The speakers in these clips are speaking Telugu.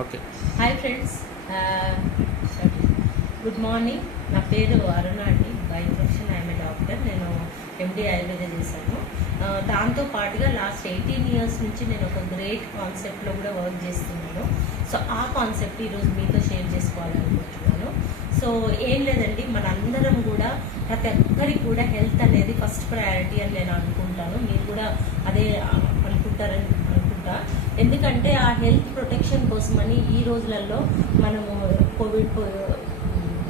Okay. Hi friends, good morning. నా పేరు అరుణ అండి. By profession I'm a doctor. నేను ఎండి ఆయుర్వేద చేశాను. దాంతో పాటుగా లాస్ట్ 18 years నుంచి నేను ఒక గ్రేట్ కాన్సెప్ట్లో కూడా వర్క్ చేస్తున్నాను. సో ఆ కాన్సెప్ట్ ఈరోజు మీతో షేర్ చేసుకోవాలనుకుంటున్నాను. సో ఏం లేదండి, మనందరం కూడా ప్రతి ఒక్కరికి కూడా హెల్త్ అనేది ఫస్ట్ ప్రయారిటీ అని నేను అనుకుంటాను. మీరు కూడా అదే అనుకుంటారని అనుకుంటా. ఎందుకంటే ఆ హెల్త్ ప్రొటెక్షన్ కోసమని ఈ రోజులలో మనము కోవిడ్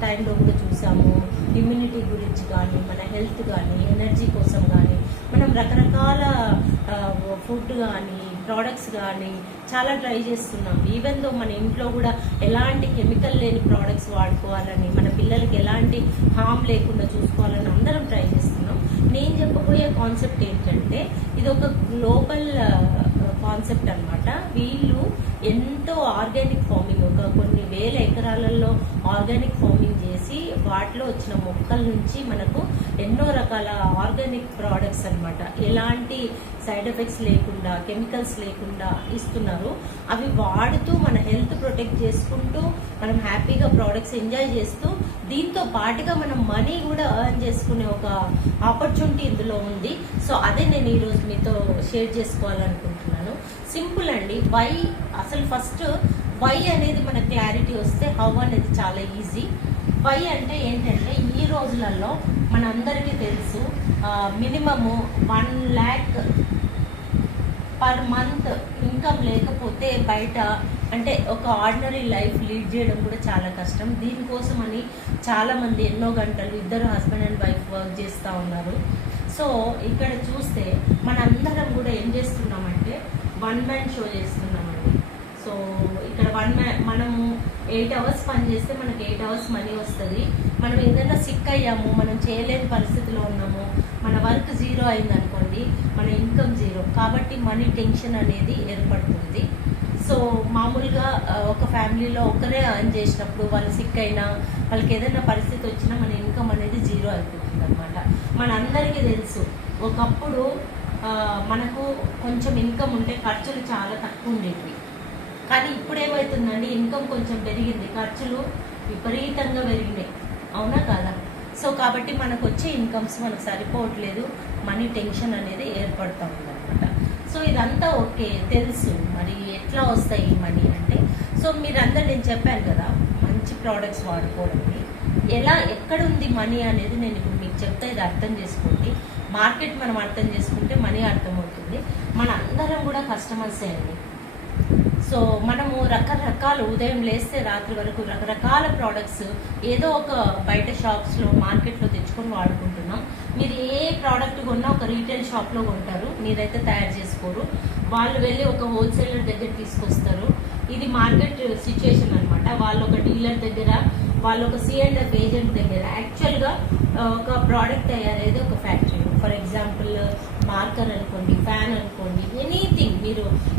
టైంలో కూడా చూసాము. ఇమ్యూనిటీ గురించి కానీ, మన హెల్త్ కానీ, ఎనర్జీ కోసం కానీ మనం రకరకాల ఫుడ్ కానీ, ప్రోడక్ట్స్ కానీ చాలా ట్రై చేస్తున్నాం. ఈవెన్ దో మన ఇంట్లో కూడా ఎలాంటి కెమికల్ లేని ప్రోడక్ట్స్ వాడుకోవాలని, మన పిల్లలకి ఎలాంటి హామ్ లేకుండా చూసుకోవాలని అందరం ట్రై చేస్తున్నాం. నేను చెప్పబోయే కాన్సెప్ట్ ఏంటంటే, ఇది ఒక గ్లోబల్ కాన్సెప్ట్ అనమాట. వీళ్ళు ఎంతో ఆర్గానిక్ ఫార్మింగ్, ఒక కొన్ని వేల ఎకరాలలో ఆర్గానిక్ ఫార్మింగ్ చేసి వాటిలో వచ్చిన మొక్కల నుంచి మనకు ఎన్నో రకాల ఆర్గానిక్ ప్రోడక్ట్స్ అనమాట, ఎలాంటి సైడ్ ఎఫెక్ట్స్ లేకుండా, కెమికల్స్ లేకుండా ఇస్తున్నారు. అవి వాడుతూ మన హెల్త్ ప్రొటెక్ట్ చేసుకుంటూ మనం హ్యాపీగా ప్రోడక్ట్స్ ఎంజాయ్ చేస్తూ దీంతో పాటుగా మనం మనీ కూడా ఎర్న్ చేసుకునే ఒక ఆపర్చునిటీ ఇందులో ఉంది. సో అదే నేను ఈరోజు మీతో షేర్ చేసుకోవాలనుకుంటున్నాను. సింపుల్ అండి. వై, అసలు ఫస్ట్ వై అనేది మన క్లారిటీ వస్తే హౌ అనేది చాలా ఈజీ. వై అంటే ఏంటంటే, ఈ రోజులలో మనందరికీ తెలుసు minimum 1 lakh per month income లేకపోతే బయట అంటే ఒక ఆర్డినరీ లైఫ్ లీడ్ చేయడం కూడా చాలా కష్టం. దీనికోసం అని చాలామంది ఎన్నో గంటలు ఇద్దరు హస్బెండ్ అండ్ వైఫ్ వర్క్ చేస్తూ ఉన్నారు. సో ఇక్కడ చూస్తే మనందరం కూడా ఏం చేస్తున్నామంటే 1 man షో చేస్తున్నామండి. సో ఇక్కడ మనము 8 hours పని చేస్తే మనకి 8 hours మనీ వస్తుంది. మనం ఏదైనా సిక్ అయ్యాము, మనం చేయలేని పరిస్థితిలో ఉన్నాము, మన వర్క్ జీరో అయిందనుకోండి, మన ఇన్కమ్ జీరో. కాబట్టి మనీ టెన్షన్ అనేది ఏర్పడుతుంది. సో మామూలుగా ఒక ఫ్యామిలీలో ఒకరే ఎర్న్ చేసినప్పుడు వాళ్ళు సిక్ అయినా, వాళ్ళకి ఏదైనా పరిస్థితి వచ్చినా మన ఇన్కమ్ అనేది జీరో అయిపోతుంది అనమాట. మనందరికీ తెలుసు, ఒకప్పుడు మనకు కొంచెం ఇన్కమ్ ఉంటే ఖర్చులు చాలా తక్కువ ఉండేవి. కానీ ఇప్పుడు ఏమవుతుందండి, ఇన్కమ్ కొంచెం పెరిగింది, ఖర్చులు విపరీతంగా పెరిగినాయి. అవునా కాదా? సో కాబట్టి మనకు వచ్చే ఇన్కమ్స్ మనకు సరిపోవట్లేదు, మనీ టెన్షన్ అనేది ఏర్పడుతూ ఉంది అనమాట. సో ఇదంతా ఓకే, తెలుసు. మరి ఎట్లా వస్తాయి మనీ అంటే, సో మీరందరూ నేను చెప్పాను కదా, మంచి ప్రోడక్ట్స్ వాడుకోవడానికి ఎలా ఎక్కడుంది మనీ అనేది నేను ఇప్పుడు మీకు చెప్తే ఇది అర్థం చేసుకోండి. మార్కెట్ మనం అర్థం చేసుకుంటే మనీ అర్థమవుతుంది. మన అందరం కూడా కస్టమర్సే అండి. సో మనము రకరకాల ఉదయం లేస్తే రాత్రి వరకు రకరకాల ప్రోడక్ట్స్ ఏదో ఒక బయట షాప్స్లో మార్కెట్లో తెచ్చుకొని వాడుకుంటున్నాం. మీరు ఏ ప్రోడక్ట్ కొన్నా ఒక రీటైల్ షాప్లో కొంటారు, మీరైతే తయారు చేసుకోరు. వాళ్ళు వెళ్ళి ఒక హోల్సేలర్ దగ్గర తీసుకొస్తారు. ఇది మార్కెట్ సిచ్యుయేషన్ అనమాట. వాళ్ళు ఒక డీలర్ దగ్గర, వాళ్ళు ఒక C&F ఏజెంట్ దగ్గర యాక్చువల్గా ఒక ప్రోడక్ట్ తయారయ్యేది ఒక ఫ్యాక్టరీ. ఫర్ ఎగ్జాంపుల్ మార్కర్ అనుకోండి, ఫ్యాన్ అనుకోండి, ఎనీథింగ్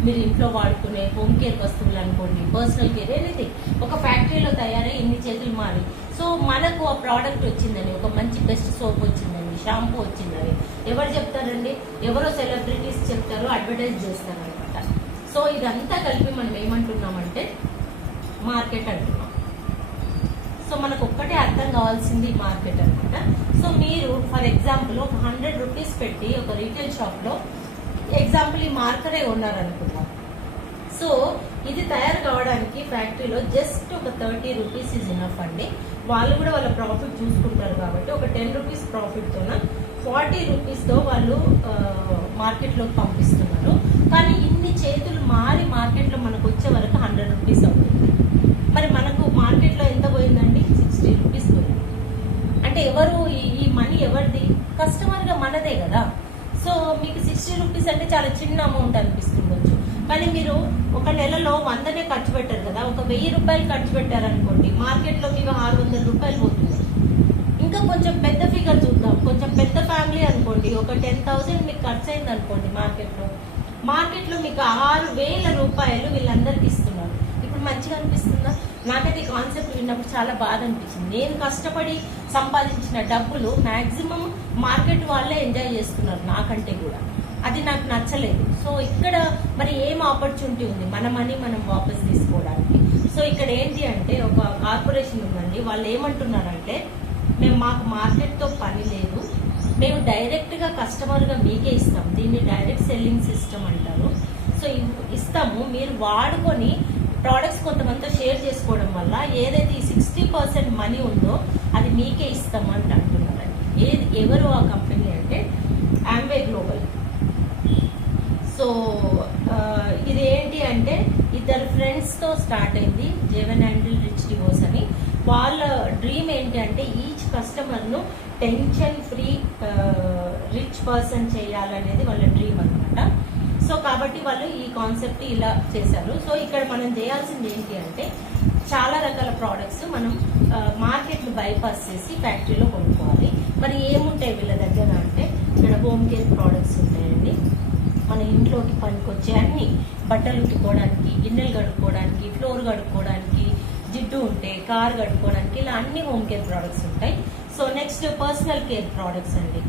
మీరు ఇంట్లో వాడుకునే హోమ్ కేర్ వస్తువులు అనుకోండి, పర్సనల్ కేర్, ఎనీథింగ్ ఒక ఫ్యాక్టరీలో తయారై ఇన్ని చేతులు మారి. సో మనకు ఆ ప్రోడక్ట్ వచ్చిందని, ఒక మంచి బెస్ట్ సోప్ వచ్చిందని, షాంపూ వచ్చిందని ఎవరు చెప్తారండి? ఎవరో సెలబ్రిటీస్ చెప్తారు, అడ్వర్టైజ్ చేస్తారు అనమాట. సో ఇదంతా కలిపి మనం ఏమంటున్నామంటే మార్కెట్ అంటున్నాం. సో మనకు ఒక్కటే అర్థం కావాల్సింది మార్కెట్ అనమాట. సో మీరు ఫర్ ఎగ్జాంపుల్ ఒక 100 rupees పెట్టి ఒక రీటైల్ షాప్లో ఎగ్జాంపుల్ ఈ మార్కరే ఉన్నారనుకుందాం. సో ఇది తయారు కావడానికి ఫ్యాక్టరీలో జస్ట్ ఒక 30 rupees ఈజ్ ఇనఫ్ అండి. వాళ్ళు కూడా వాళ్ళ ప్రాఫిట్ చూసుకుంటారు కాబట్టి ఒక 10 rupees ప్రాఫిట్తోన 40 rupeesతో వాళ్ళు మార్కెట్లోకి పంపిస్తున్నారు. కానీ ఇన్ని చేతులు మారి మార్కెట్లో మనకు వచ్చే వరకు 100 rupees అవుతుంది. మరి మనకు మార్కెట్లో ఎంత పోయిందండి? 60 rupees పోయింది. అంటే ఎవరు ఈ మనీ ఎవరిది? కస్టమర్గా మనదే కదా. సో మీకు 60 rupees అంటే చాలా చిన్న అమౌంట్ అనిపిస్తుండొచ్చు, కానీ మీరు ఒక నెలలో 100నే ఖర్చు పెట్టారు కదా. ఒక 1000 రూపాయలు ఖర్చు పెట్టారనుకోండి, మార్కెట్లో మీకు 600 రూపాయలు పోతుంది. ఇంకా కొంచెం పెద్ద ఫిగర్ చూద్దాం. కొంచెం పెద్ద ఫ్యామిలీ అనుకోండి, ఒక 10,000 మీకు ఖర్చు అయింది అనుకోండి మార్కెట్లో మీకు 6,000 రూపాయలు వీళ్ళందరికీ ఇస్తున్నారు. ఇప్పుడు మంచిగా అనిపిస్తుందా? నాకైతే ఈ కాన్సెప్ట్ విన్నప్పుడు చాలా బాధ అనిపించింది. నేను కష్టపడి సంపాదించిన డబ్బులు మ్యాక్సిమం మార్కెట్ వాళ్ళే ఎంజాయ్ చేస్తున్నారు నాకంటే కూడా. అది నాకు నచ్చలేదు. సో ఇక్కడ మరి ఏం ఆపర్చునిటీ ఉంది మన మనీ మనం వాపస్ తీసుకోవడానికి? సో ఇక్కడ ఏంటి అంటే ఒక కార్పొరేషన్ ఉందండి, వాళ్ళు ఏమంటున్నారంటే మాకు మార్కెట్తో పని లేదు, మేము డైరెక్ట్గా కస్టమర్గా మీకే ఇస్తాం, దీన్ని డైరెక్ట్ సెల్లింగ్ సిస్టమ్ అంటారు. సో ఇస్తాము, మీరు వాడుకొని ప్రోడక్ట్స్ కొంతమందితో షేర్ చేసుకోవడం వల్ల ఏదైతే ఈ 60% మనీ ఉందో అది మీకే ఇస్తాము అని అంటున్నారండి. ఎవరు ఆ కంపెనీ అంటే ఆంబే గ్లోబల్. సో ఇది ఏంటి అంటే ఇద్దరు ఫ్రెండ్స్తో స్టార్ట్ అయింది, జెవెన్ హ్యాండిల్ రిచ్ డివోర్స్ అని. వాళ్ళ డ్రీమ్ ఏంటి అంటే ఈచ్ కస్టమర్ను టెన్షన్ ఫ్రీ రిచ్ పర్సన్ చేయాలనేది వాళ్ళ డ్రీమ్ అనమాట. సో కాబట్టి వాళ్ళు ఈ కాన్సెప్ట్ ఇలా చేశారు. సో ఇక్కడ మనం చేయాల్సింది ఏంటి అంటే చాలా రకాల ప్రోడక్ట్స్ మనం మార్కెట్ను బైపాస్ చేసి ఫ్యాక్టరీలో కొనుక్కోవాలి. మరి ఏముంటాయి వీళ్ళ దగ్గర అంటే ఇక్కడ హోమ్ కేర్ ప్రోడక్ట్స్ ఉంటాయండి, మన ఇంట్లోకి పనికొచ్చే అన్ని, బట్టలు ఉతుక్కోవడానికి, గిన్నెలు కడుక్కోవడానికి, ఫ్లోర్ కడుక్కోవడానికి, జిడ్డు ఉంటే కార్ కడుక్కోవడానికి, ఇలా అన్ని హోమ్ కేర్ ప్రోడక్ట్స్ ఉంటాయి. So next personal care products అండి.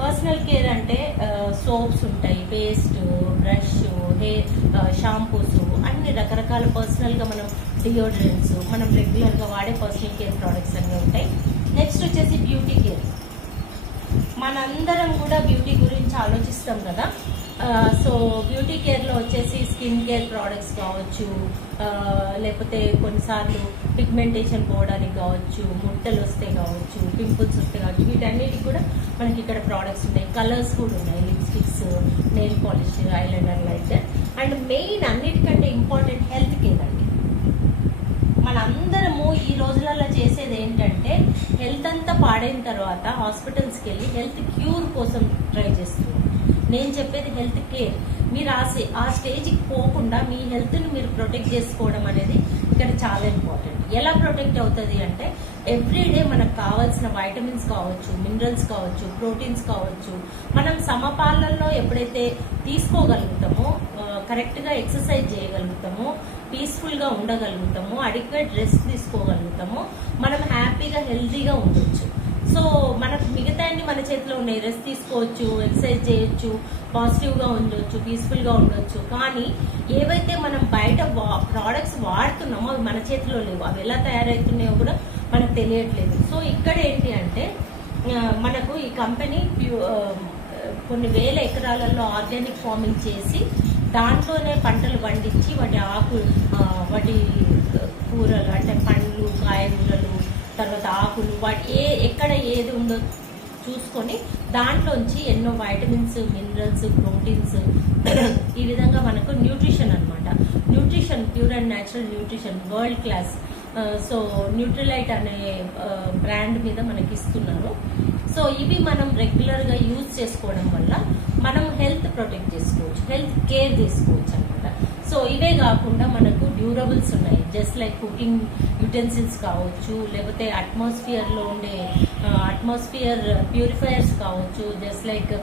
పర్సనల్ కేర్ అంటే సోప్స్ ఉంటాయి, పేస్ట్, బ్రష్, హెయిర్ షాంపూస్, అన్ని రకరకాల పర్సనల్గా మనం డియోడ్రెంట్స్, మనం రెగ్యులర్గా వాడే పర్సనల్ కేర్ ప్రోడక్ట్స్ అన్నీ ఉంటాయి. నెక్స్ట్ వచ్చేసి బ్యూటీ కేర్. మనందరం కూడా బ్యూటీ గురించి ఆలోచిస్తాం కదా. సో బ్యూటీ కేర్లో వచ్చేసి స్కిన్ కేర్ ప్రోడక్ట్స్ కావచ్చు, లేకపోతే కొన్నిసార్లు పిగ్మెంటేషన్ పోవడానికి కావచ్చు, ముట్టలు వస్తే కావచ్చు, పింపుల్స్ వస్తే కావచ్చు, వీటన్నిటికి కూడా మనకి ఇక్కడ ప్రోడక్ట్స్ ఉన్నాయి. కలర్స్ కూడా ఉన్నాయి, lipsticks, nail polish, eyeliner, light. And main అన్నిటికంటే ఇంపార్టెంట్ హెల్త్ కేర్ అండి. మనందరము ఈ రోజులలో చేసేది ఏంటంటే హెల్త్ అంతా పాడైన తర్వాత హాస్పిటల్స్కి వెళ్ళి హెల్త్ క్యూర్ కోసం ట్రై చేస్తున్నాం. నేను చెప్పేది హెల్త్ కేర్. మీరు ఆ స్టేజ్కి పోకుండా మీ హెల్త్ని మీరు ప్రొటెక్ట్ చేసుకోవడం అనేది ఇక్కడ చాలా ఇంపార్టెంట్. ఎలా ప్రొటెక్ట్ అవుతుంది అంటే ఎవ్రీడే మనకు కావాల్సిన వైటమిన్స్ కావచ్చు, మినరల్స్ కావచ్చు, ప్రోటీన్స్ కావచ్చు, మనం సమపాలనలో ఎప్పుడైతే తీసుకోగలుగుతామో, కరెక్ట్గా ఎక్సర్సైజ్ చేయగలుగుతామో, పీస్ఫుల్గా ఉండగలుగుతామో, అడిక్వేట్ రెస్ట్ తీసుకోగలుగుతామో, మనం హ్యాపీగా హెల్తీగా ఉండొచ్చు. సో మనకు మిగతా అన్ని మన చేతిలో ఉన్నాయి. రెస్ట్ తీసుకోవచ్చు, ఎక్సర్సైజ్ చేయొచ్చు, పాజిటివ్గా ఉండొచ్చు, పీస్ఫుల్గా ఉండొచ్చు. కానీ ఏవైతే మనం బయట ప్రోడక్ట్స్ వాడుతున్నామో అవి మన చేతిలో లేవు. అవి ఎలా తయారవుతున్నాయో కూడా మనకు తెలియట్లేదు. సో ఇక్కడ ఏంటి అంటే మనకు ఈ కంపెనీ కొన్ని వేల ఎకరాలలో ఆర్గానిక్ ఫార్మింగ్ చేసి దాంట్లోనే పంటలు పండించి వాటి కూరలు అంటే పండ్లు, కాయగూరలు, తర్వాత ఆకులు, వాటి ఎక్కడ ఏది ఉందో చూసుకొని దాంట్లోంచి ఎన్నో వైటమిన్స్, మినరల్స్, ప్రోటీన్స్, ఈ విధంగా మనకు న్యూట్రిషన్ అనమాట. Nutrition, pure and natural nutrition, world class. So Nutrilite అనే బ్రాండ్ మీద మనకి ఇస్తున్నారు. సో ఇవి మనం రెగ్యులర్గా యూజ్ చేసుకోవడం వల్ల మనం హెల్త్ ప్రొటెక్ట్ చేసుకోవచ్చు, హెల్త్ కేర్ తీసుకోవచ్చు అనమాట. సో ఇవే కాకుండా మనకు డ్యూరబుల్స్ ఉన్నాయి, జస్ట్ లైక్ కుకింగ్ యుటెన్సిల్స్ కావచ్చు, లేకపోతే అట్మాస్ఫియర్లో ఉండే అట్మాస్ఫియర్ ప్యూరిఫైయర్స్ కావచ్చు, జస్ట్ లైక్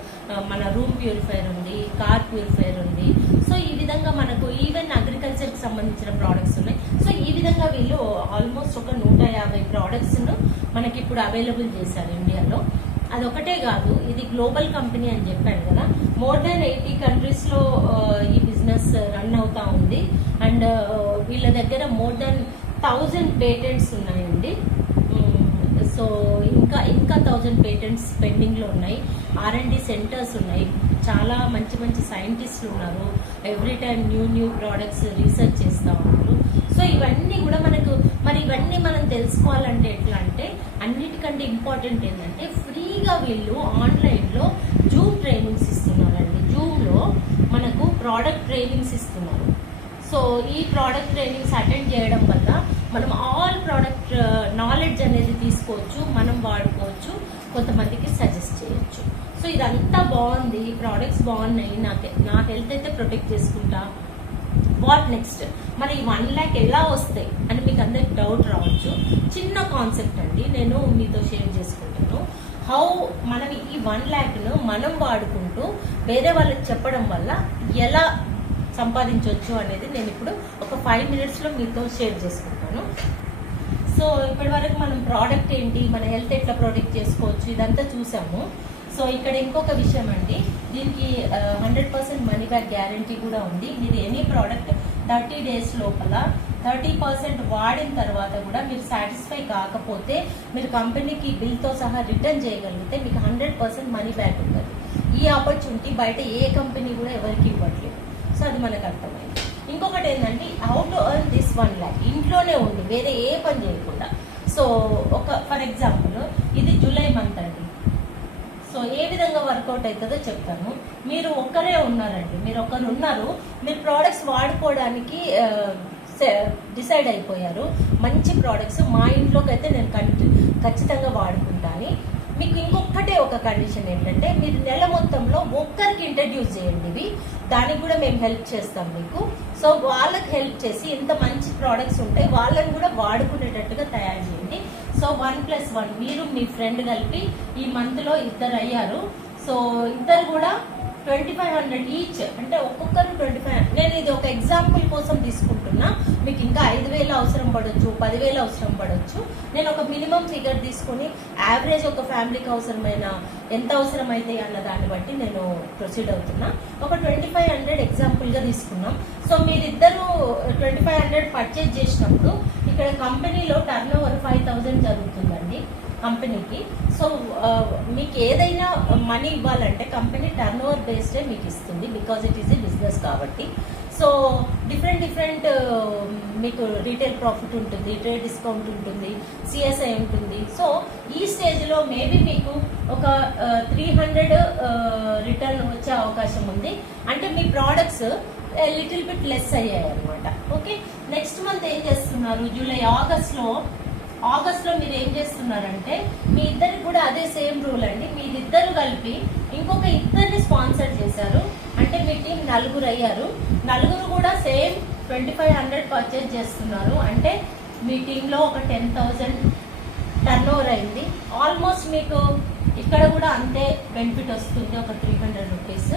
మన రూమ్ ప్యూరిఫైయర్ ఉంది, కార్ ప్యూరిఫైయర్ ఉంది. సో ఈ విధంగా మనకు ఈవెన్ అగ్రికల్చర్కి సంబంధించిన ప్రోడక్ట్స్ ఉన్నాయి. సో ఈ విధంగా వీళ్ళు ఆల్మోస్ట్ ఒక 150 ప్రోడక్ట్స్ను మనకి ఇప్పుడు అవైలబుల్ చేశారు ఇండియాలో. అదొకటే కాదు, ఇది గ్లోబల్ కంపెనీ అని చెప్పాను కదా. మోర్ దాన్ 80 కంట్రీస్లో ఈ బిజినెస్ రన్ అవుతా ఉంది. అండ్ వీళ్ళ దగ్గర మోర్ దాన్ 1000 పేటెంట్స్ ఉన్నాయండి. సో ఇంకా 1000 పేటెంట్స్ పెండింగ్లో ఉన్నాయి. R&D సెంటర్స్ ఉన్నాయి, చాలా మంచి మంచి సైంటిస్టులు ఉన్నారు, every time new products research చేస్తూ ఉన్నారు. సో ఇవన్నీ కూడా మనకు ఇవన్నీ మనం తెలుసుకోవాలంటే ఎట్లా అంటే అన్నిటికంటే ఇంపార్టెంట్ ఏంటంటే ఫ్రీగా వీళ్ళు ఆన్లైన్లో జూమ్ ట్రైనింగ్స్ ఇస్తున్నారండి. జూమ్లో మనకు ప్రోడక్ట్ ట్రైనింగ్స్ ఇస్తున్నారు. సో ఈ ప్రోడక్ట్ ట్రైనింగ్స్ అటెండ్ చేయడం వల్ల మనం ఆల్ ప్రోడక్ట్ నాలెడ్జ్ అనేది తీసుకోవచ్చు, మనం వాడుకోవచ్చు, కొంతమందికి సజెస్ట్ చేయొచ్చు. సో ఇదంతా బాగుంది, ఈ ప్రోడక్ట్స్ బాగున్నాయి, నా హెల్త్ అయితే ప్రొటెక్ట్ చేసుకుంటా. What next? మరి 1 lakh ఎలా వస్తాయి అని మీకు అందరికి డౌట్ రావచ్చు. చిన్న కాన్సెప్ట్ అండి, నేను మీతో షేర్ చేసుకుంటాను. హౌ మనం ఈ 1 lakhను మనం వాడుకుంటూ వేరే వాళ్ళకి చెప్పడం వల్ల ఎలా సంపాదించవచ్చు అనేది నేను ఇప్పుడు ఒక 5 minutesలో మీతో షేర్ చేసుకుంటాను. సో ఇప్పటి వరకు మనం ప్రోడక్ట్ ఏంటి, మన హెల్త్ ఎట్లా ప్రొటెక్ట్ చేసుకోవచ్చు, ఇదంతా చూసాము. సో సో ఇక్కడ ఇంకొక విషయం అండి, దీనికి 100% మనీ బ్యాక్ గ్యారంటీ కూడా ఉంది. మీరు ఎనీ ప్రోడక్ట్ 30 days లోపల 30% వాడిన తర్వాత కూడా మీరు సాటిస్ఫై కాకపోతే మీరు కంపెనీకి బిల్తో సహా రిటర్న్ చేయగలిగితే మీకు 100% మనీ బ్యాక్ ఉంటుంది. ఈ ఆపర్చునిటీ బయట ఏ కంపెనీ కూడా ఎవరికి ఇవ్వట్లేదు. సో అది మనకు అర్థమైంది. ఇంకొకటి ఏంటంటే how to earn this 1 lakh ఇంట్లోనే ఉండి వేరే ఏ పని చేయకుండా. సో ఫర్ ఎగ్జాంపుల్ ఇది జూలై మంత్ అండి. సో ఏ విధంగా వర్కౌట్ అవుతుందో చెప్తాను. మీరు ఒక్కరే ఉన్నారండి, మీరు ప్రోడక్ట్స్ వాడుకోవడానికి డిసైడ్ అయిపోయారు. మంచి ప్రోడక్ట్స్ మా ఇంట్లోకి అయితే నేను ఖచ్చితంగా వాడుకుంటాను. మీకు ఇంకొకటే ఒక కండిషన్ ఏంటంటే మీరు నెల మొత్తంలో ఒక్కరికి ఇంట్రడ్యూస్ చేయండి ఇవి, దానికి కూడా మేము హెల్ప్ చేస్తాం మీకు. సో వాళ్ళకి హెల్ప్ చేసి ఇంత మంచి ప్రోడక్ట్స్ ఉంటాయి వాళ్ళని కూడా వాడుకునేటట్టుగా తయారు చేయండి. సో 1+1 మీరు మీ ఫ్రెండ్ కలిపి ఈ మంత్లో 2 అయ్యారు. సో ఇద్దరు కూడా 2500 ఈచ్, అంటే ఒక్కొక్కరు 2500. నేను ఇది ఒక ఎగ్జాంపుల్ కోసం తీసుకుంటున్నా. మీకు ఇంకా 5000 అవసరం పడవచ్చు, 10,000 అవసరం పడవచ్చు. నేను ఒక మినిమం ఫిగర్ తీసుకుని యావరేజ్ ఒక ఫ్యామిలీకి అవసరమైన ఎంత అవసరం అయితే అన్న దాన్ని బట్టి నేను ప్రొసీడ్ అవుతున్నా. ఒక 2500 ఎగ్జాంపుల్గా తీసుకున్నాం. సో మీరిద్దరు 2500 పర్చేజ్ చేసినప్పుడు ఇక్కడ కంపెనీలో టర్నోవర్ 5000 జరుగుతుందండి కంపెనీకి. సో మీకు ఏదైనా మనీ ఇవ్వాలంటే కంపెనీ టర్నోవర్ బేస్డే మీకు ఇస్తుంది, because it is a business కాబట్టి. సో డిఫరెంట్ మీకు రీటైల్ ప్రాఫిట్ ఉంటుంది, ట్రేడ్ డిస్కౌంట్ ఉంటుంది, సిఎస్ఐ ఉంటుంది. సో ఈ స్టేజ్లో మేబీ మీకు ఒక 300 రిటర్న్ వచ్చే అవకాశం ఉంది. అంటే మీ ప్రోడక్ట్స్ లిటిల్ బిట్ లెస్ అయ్యాయి అనమాట. ఓకే, నెక్స్ట్ మంత్ ఏం చేస్తున్నారు, జూలై ఆగస్ట్లో మీరు ఏం చేస్తున్నారంటే మీ ఇద్దరికి కూడా అదే సేమ్ రూల్ అండి. మీరిద్దరు కలిపి ఇంకొక ఇద్దరిని స్పాన్సర్ చేశారు. అంటే మీ టీం 4 అయ్యారు. 4 కూడా సేమ్ 2500 పర్చేజ్ చేస్తున్నారు. అంటే మీ టీంలో ఒక 10,000 టర్నోవర్ అయింది. ఆల్మోస్ట్ మీకు ఇక్కడ కూడా అంతే బెనిఫిట్ వస్తుంది, ఒక 300 రూపీస్.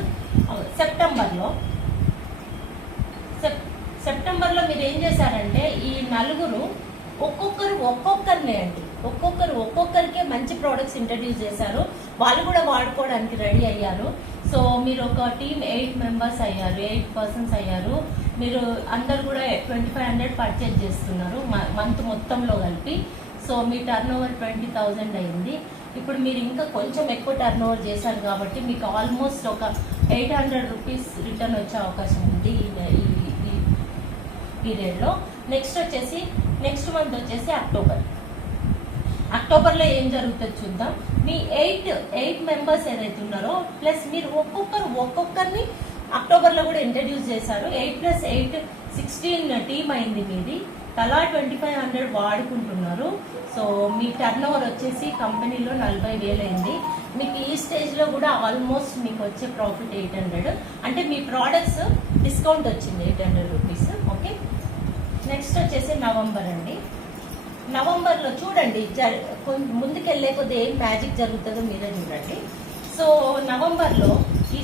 సెప్టెంబర్లో మీరు ఏం చేశారంటే ఈ 4 ఒక్కొక్కరికే మంచి ప్రోడక్ట్స్ ఇంట్రడ్యూస్ చేశారు. వాళ్ళు కూడా వాడుకోవడానికి రెడీ అయ్యారు. సో మీరు ఒక టీమ్ 8 మెంబర్స్ అయ్యారు, 8 పర్సన్స్ అయ్యారు. మీరు అందరు కూడా 2500 పర్చేజ్ చేస్తున్నారు మంత్ మొత్తంలో కలిపి. సో మీ టర్నోవర్ 20,000 అయింది. ఇప్పుడు మీరు ఇంకా కొంచెం ఎక్కువ టర్నోవర్ చేశారు కాబట్టి మీకు ఆల్మోస్ట్ ఒక 800 రూపీస్ రిటర్న్ వచ్చే అవకాశం ఉంది ఈ పీరియడ్లో. నెక్స్ట్ మంత్ వచ్చేసి అక్టోబర్లో ఏం జరుగుతుందో చూద్దాం. మీ 8 మెంబర్స్ ఏదైతే ఉన్నారో ప్లస్ మీరు ఒక్కొక్కరిని అక్టోబర్లో కూడా ఇంట్రడ్యూస్ చేశారు. 8+8 16 టీమ్ అయింది మీది. తలా 2500 వాడుకుంటున్నారు. సో మీ టర్నోవర్ వచ్చేసి కంపెనీలో 40,000 అయింది. మీకు ఈ స్టేజ్లో కూడా ఆల్మోస్ట్ మీకు వచ్చే ప్రాఫిట్ 800. అంటే మీ ప్రోడక్ట్స్ డిస్కౌంట్ వచ్చింది 800 రూపీస్. ఓకే, నెక్స్ట్ వచ్చేసి నవంబర్ అండి. నవంబర్లో చూడండి ముందుకెళ్ళే కొద్ది ఏం మ్యాజిక్ జరుగుతుందో మీరే చూడండి. సో నవంబర్లో ఈ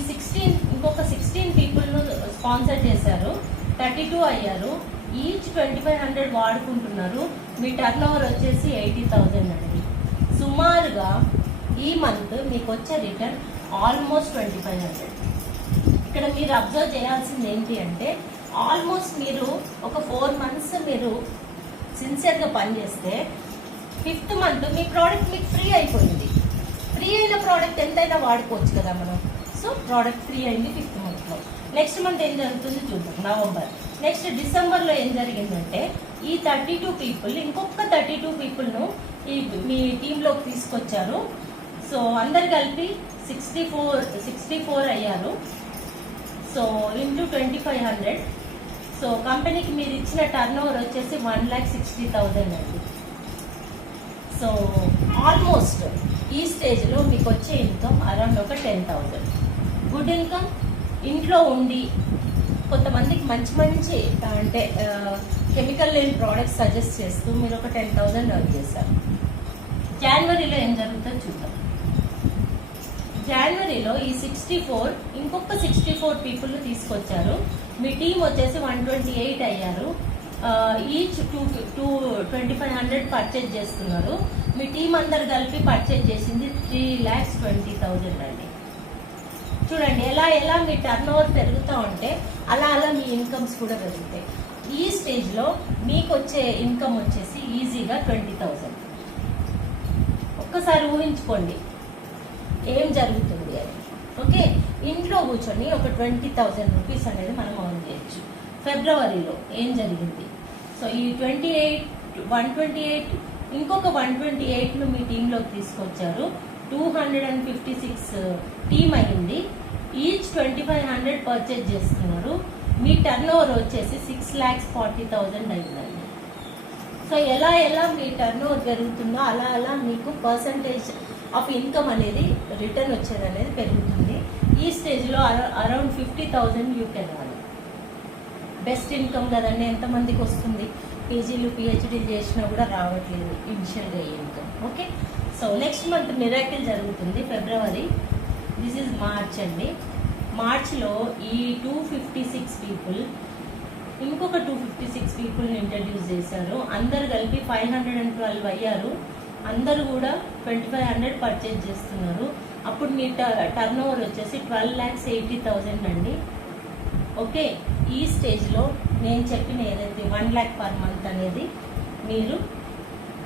ఇంకొక 16 పీపుల్ను స్పాన్సర్ చేశారు. 32 అయ్యారు. ఈచ్ 2500 వాడుకుంటున్నారు. మీ టర్నోవర్ వచ్చేసి 80,000 అండి. సుమారుగా ఈ మంత్ మీకు వచ్చే రిటర్న్ ఆల్మోస్ట్ 2500. ఇక్కడ మీరు అబ్జర్వ్ చేయాల్సింది ఏంటి అంటే ఆల్మోస్ట్ మీరు ఒక 4 months మీరు సిన్సియర్గా పనిచేస్తే 5th month మీ ప్రోడక్ట్ మీకు ఫ్రీ అయిపోయింది. ఫ్రీ అయిన ప్రోడక్ట్ ఎంతైనా వాడుకోవచ్చు కదా మనం. సో ప్రోడక్ట్ ఫ్రీ అయింది 5th monthలో. నెక్స్ట్ మంత్ ఏం జరుగుతుంది చూద్దాం, నవంబర్. నెక్స్ట్ డిసెంబర్లో ఏం జరిగిందంటే ఈ 32 పీపుల్ ఇంకొక 32 పీపుల్ను మీ టీంలోకి తీసుకొచ్చారు. సో అందరు కలిపి 64 అయ్యారు. So into 2500. సో కంపెనీకి మీరు ఇచ్చిన టర్నోవర్ వచ్చేసి 1,60,000 అండి. సో ఆల్మోస్ట్ ఈ స్టేజ్లో మీకు వచ్చే ఇన్కమ్ అరౌండ్ ఒక 10,000. Good income. ఇంట్లో ఉండి కొంతమందికి మంచి అంటే కెమికల్ లేని ప్రోడక్ట్స్ సజెస్ట్ చేస్తూ మీరు ఒక 10,000 ఎర్న్ చేశారు. జనవరిలో ఏం జరుగుతుందో చూద్దాం. జనవరిలో ఈ 64 ఇంకొక 64 పీపుల్ తీసుకొచ్చారు. మీ టీం వచ్చేసి 128 అయ్యారు. ఈచ్ 2500 పర్చేజ్ చేస్తున్నారు. మీ టీం అందరు కలిపి పర్చేజ్ చేసింది 3,20,000 అండి. చూడండి ఎలా ఎలా మీ టర్న్ ఓవర్ పెరుగుతూ ఉంటే అలా అలా మీ ఇన్కమ్స్ కూడా పెరుగుతాయి. ఈ స్టేజ్లో మీకు వచ్చే ఇన్కమ్ వచ్చేసి ఈజీగా 20,000. ఒక్కసారి ఊహించుకోండి ఏం జరుగుతుంది అని. ఓకే, ఇంట్లో కూర్చొని ఒక 20,000 రూపీస్ అనేది మనం అర్న్ చేయొచ్చు. ఫిబ్రవరిలో ఏం జరిగింది? సో ఈ 128 ఇంకొక 128ను మీ టీంలోకి తీసుకొచ్చారు. 256 టీం అయింది. ఈచ్ 2,500 పర్చేజ్ చేస్తున్నారు. మీ టర్న్ ఓవర్ వచ్చేసి 6,40,000 అయిందండి. సో ఎలా ఎలా మీ టర్న్ ఓవర్ పెరుగుతుందో అలా అలా మీకు పర్సంటేజ్ ఆఫ్ ఇన్కమ్ అనేది రిటర్న్ వచ్చేది అనేది పెరుగుతుంది. ఈ స్టేజ్లో around 50,000 you can earn. Best income కదండి, ఎంతమందికి వస్తుంది? పీజీలు పిహెచ్డీలు చేసినా కూడా రావట్లేదు ఇనిషియల్గా ఈ income. Okay, so next month miracle జరుగుతుంది ఫిబ్రవరి. దిస్ ఈజ్ మార్చ్ అండి. మార్చ్లో ఈ 256 పీపుల్ ఇంకొక 256 పీపుల్ని ఇంట్రడ్యూస్ చేశారు. అందరు కలిపి 512 అయ్యారు. అందరూ కూడా 2,500 పర్చేజ్ చేస్తున్నారు. అప్పుడు మీ టర్న్ ఓవర్ వచ్చేసి 12,80,000 అండి. ఓకే, ఈ స్టేజ్లో నేను చెప్పిన ఏదైతే 1 lakh పర్ మంత్ అనేది మీరు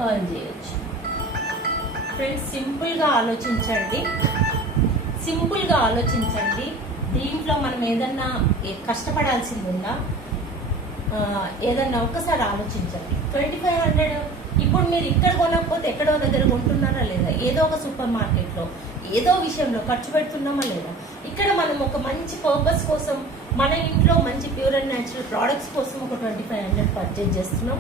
ఎర్న్ చేయొచ్చు. ఫ్రెండ్స్, సింపుల్గా ఆలోచించండి. దీంట్లో మనం ఏదన్నా కష్టపడాల్సింది ఉందా? ఏదన్నా ఒక్కసారి ఆలోచించండి. 2,500 ఇప్పుడు మీరు ఇక్కడ కొనకపోతే ఎక్కడో దగ్గర కొంటున్నారా లేదా? ఏదో ఒక సూపర్ మార్కెట్లో ఏదో విషయంలో ఖర్చు పెడుతున్నామా లేదా? ఇక్కడ మనం ఒక మంచి పర్పస్ కోసం మన ఇంట్లో మంచి ప్యూర్ అండ్ న్యాచురల్ ప్రోడక్ట్స్ కోసం ఒక 2,500 పర్చేజ్ చేస్తున్నాం,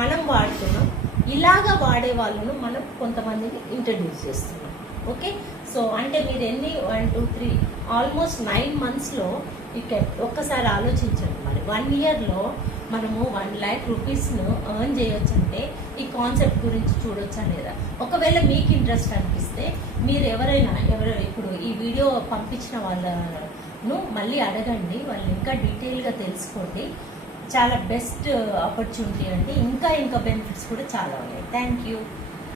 మనం వాడుతున్నాం. ఇలాగా వాడే వాళ్ళను మనం కొంతమందిని ఇంట్రడ్యూస్ చేస్తున్నాం. ఓకే, సో అంటే మీరు ఎన్ని 1 2 3 ఆల్మోస్ట్ 9 monthsలో ఇక్కడ ఒక్కసారి ఆలోచించండి. మరి 1 yearలో మనము 1 lakh రూపీస్ను ఎర్న్ చేయొచ్చు అంటే ఈ కాన్సెప్ట్ గురించి చూడొచ్చా లేదా? ఒకవేళ మీకు ఇంట్రెస్ట్ అనిపిస్తే మీరు ఎవరైనా ఇప్పుడు ఈ వీడియో పంపించిన వాళ్ళను మళ్ళీ అడగండి, వాళ్ళు ఇంకా డీటెయిల్గా తెలుసుకోండి. చాలా బెస్ట్ ఆపర్చునిటీ అండి. ఇంకా బెనిఫిట్స్ కూడా చాలా ఉన్నాయి. Thank you.